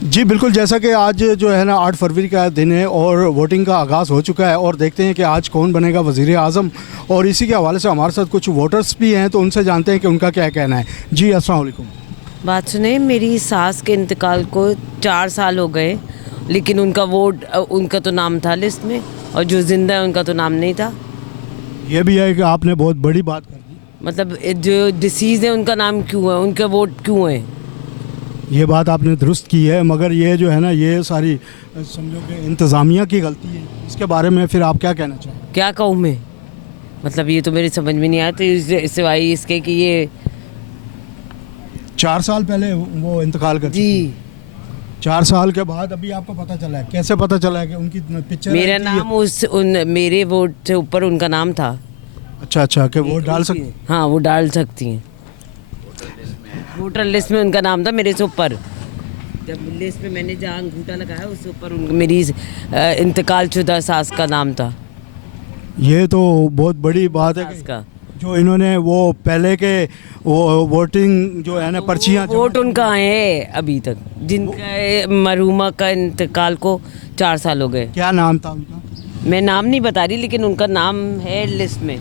जी बिल्कुल, जैसा कि आज जो है ना 8 फरवरी का दिन है और वोटिंग का आगाज़ हो चुका है और देखते हैं कि आज कौन बनेगा वज़ीर आज़म। और इसी के हवाले से हमारे साथ कुछ वोटर्स भी हैं, तो उनसे जानते हैं कि उनका क्या कहना है। जी अस्सलाम वालेकुम। बात सुने, मेरी सास के इंतकाल को 4 साल हो गए, लेकिन उनका तो नाम था लिस्ट में, और जो जिंदा है उनका तो नाम नहीं था। ये भी है कि आपने बहुत बड़ी बात कर दी। मतलब जो डिसीज़ है उनका नाम क्यों है, उनका वोट क्यों है? ये बात आपने दुरुस्त की है, मगर ये जो है ना ये सारी समझो कि इंतज़ामिया की गलती है। इसके बारे में फिर आप क्या कहना चाहेंगे? क्या कहूँ मैं? मतलब ये तो मेरी समझ में नहीं आया, तो सिवाय इसके कि ये 4 साल पहले वो इंतकाल कर जी 4 साल के बाद अभी आपको पता चला है? कैसे पता चला है कि उनकी पिक्चर मेरा नाम मेरे वोट से ऊपर उनका नाम था। अच्छा कि वोट डाल सकते? हाँ, वो डाल सकती हैं। वोटर लिस्ट में उनका नाम था मेरे से ऊपर। जब लिस्ट में मैंने जहाँ अंगूठा लगाया उससे ऊपर मेरी इंतकाल शुदा सास का नाम था। ये तो बहुत बड़ी बात है सास का जो इन्होंने वो पहले के वो वोटिंग जो है ना पर्चियाँ वोट उनका है अभी तक, जिनका मरहुमा का इंतकाल को 4 साल हो गए। क्या नाम था उनका? मैं नाम नहीं बता रही, लेकिन उनका नाम है लिस्ट में।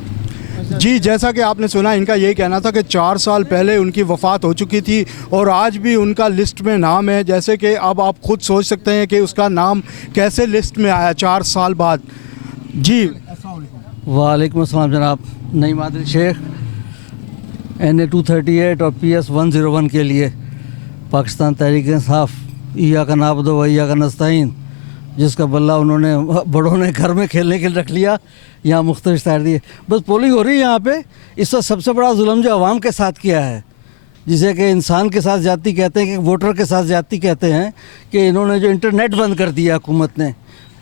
जी जैसा कि आपने सुना, इनका यही कहना था कि 4 साल पहले उनकी वफ़ात हो चुकी थी और आज भी उनका लिस्ट में नाम है। जैसे कि अब आप खुद सोच सकते हैं कि उसका नाम कैसे लिस्ट में आया 4 साल बाद। जी वालेकुम अस्सलाम जनाब। नईम आदिल शेख, NA 238 और PS 101 के लिए पाकिस्तान तहरीक इंसाफ, ईया का नाबदो व ईया का नस्ताइन, जिसका बल्ला उन्होंने बड़ों ने घर में खेलने के लिए रख लिया, यहाँ मुख्तलिफ तार दिए। बस पोलिंग हो रही है यहाँ पे। इसका सबसे बड़ा जुल्म जो अवाम के साथ किया है, जिसे कि इंसान के साथ ज़्यादती कहते हैं, कि वोटर के साथ ज़्यादती कहते हैं, कि इन्होंने जो इंटरनेट बंद कर दिया हुकूमत ने,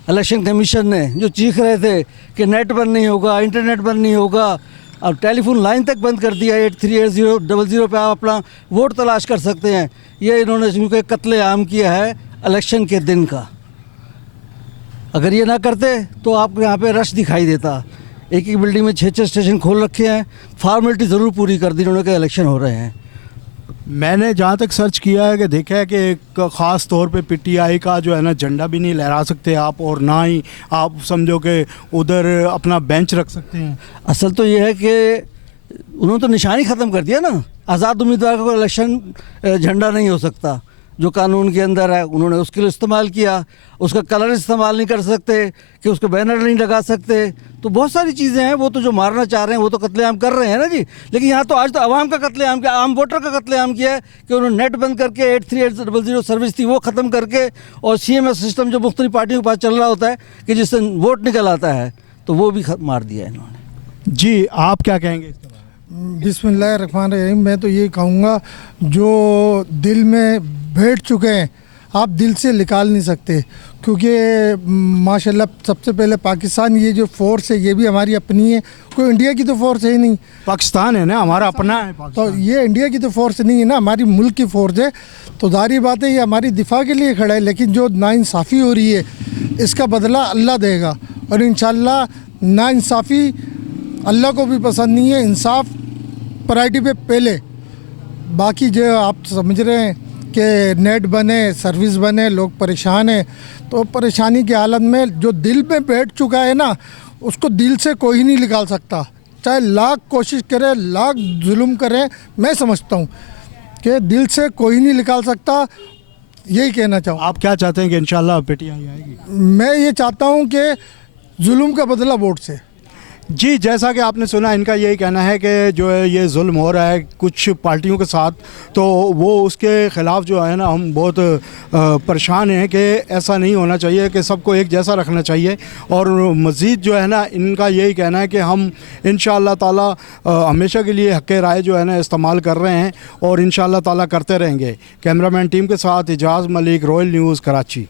इलेक्शन कमीशन ने, जो चीख रहे थे कि नेट बंद नहीं होगा, इंटरनेट बंद नहीं होगा, अब टेलीफोन लाइन तक बंद कर दिया। 838000 पे आप अपना वोट तलाश कर सकते हैं। ये इन्होंने क्योंकि कत्ले आम किया है इलेक्शन के दिन का। अगर ये ना करते तो आपको यहाँ पे रश दिखाई देता। एक एक बिल्डिंग में 6-6 स्टेशन खोल रखे हैं। फॉर्मेलिटी ज़रूर पूरी कर दी इन्होंने कि इलेक्शन हो रहे हैं। मैंने जहाँ तक सर्च किया है कि देखा है कि एक ख़ास तौर पे PTI का जो है ना झंडा भी नहीं लहरा सकते आप, और ना ही आप समझो कि उधर अपना बेंच रख सकते हैं। असल तो ये है कि उन्होंने तो निशानी ख़त्म कर दिया ना। आज़ाद उम्मीदवार का कोई इलेक्शन झंडा नहीं हो सकता, जो कानून के अंदर है उन्होंने उसके लिए इस्तेमाल किया। उसका कलर इस्तेमाल नहीं कर सकते, कि उसके बैनर नहीं लगा सकते। तो बहुत सारी चीज़ें हैं। वो तो जो मारना चाह रहे हैं वो तो कत्लेआम कर रहे हैं ना जी। लेकिन यहाँ तो आज तो आवाम का कत्लेआम किया, आम वोटर का कत्लेआम किया है कि उन्होंने नेट बंद करके 838000 सर्विस थी वो ख़त्म करके, और CMS सिस्टम जो मुख्तलिफ पार्टियों के पास चल रहा होता है कि जिससे वोट निकल आता है, तो वो भी मार दिया इन्होंने। जी आप क्या कहेंगे इसके बारे में? बिस्मिल्लाहिर्रहमानिर्रहीम। मैं तो ये कहूँगा, जो दिल में बैठ चुके हैं आप दिल से निकाल नहीं सकते, क्योंकि माशाल्लाह सबसे पहले पाकिस्तान, ये जो फोर्स है ये भी हमारी अपनी है, कोई इंडिया की तो फोर्स है नहीं। पाकिस्तान है ना, हमारा अपना है तो पाकिस्तान। ये इंडिया की तो फोर्स नहीं है ना, हमारी मुल्क की फोर्स है। तो जाहिर बात है ये हमारी दिफा के लिए खड़ा है। लेकिन जो नाइंसाफ़ी हो रही है इसका बदला अल्लाह देगा, और इंशाल्लाह नाइंसाफ़ी अल्लाह को भी पसंद नहीं है। इंसाफ प्रायोरिटी पे पहले, बाकी जो आप समझ रहे हैं कि नेट बने, सर्विस बने, लोग परेशान हैं, तो परेशानी की हालत में जो दिल में बैठ चुका है ना, उसको दिल से कोई नहीं निकाल सकता। चाहे लाख कोशिश करे, लाख जुल्म करे, मैं समझता हूँ कि दिल से कोई नहीं निकाल सकता। यही कहना चाहूँ। आप क्या चाहते हैं कि इंशाल्लाह PTI आएगी? मैं ये चाहता हूँ कि जुल्म का बदला वोट से। जी जैसा कि आपने सुना, इनका यही कहना है कि जो है ये जुल्म हो रहा है कुछ पार्टियों के साथ, तो वो उसके ख़िलाफ़ जो है ना हम बहुत परेशान हैं कि ऐसा नहीं होना चाहिए, कि सबको एक जैसा रखना चाहिए। और मज़ीद जो है ना इनका यही कहना है कि हम इंशाअल्लाह ताला हमेशा के लिए हक़ राय जो है ना इस्तेमाल कर रहे हैं और इंशाअल्लाह ताला करते रहेंगे। कैमरामैन टीम के साथ इजाज़ मलिक, रॉयल न्यूज़, कराची।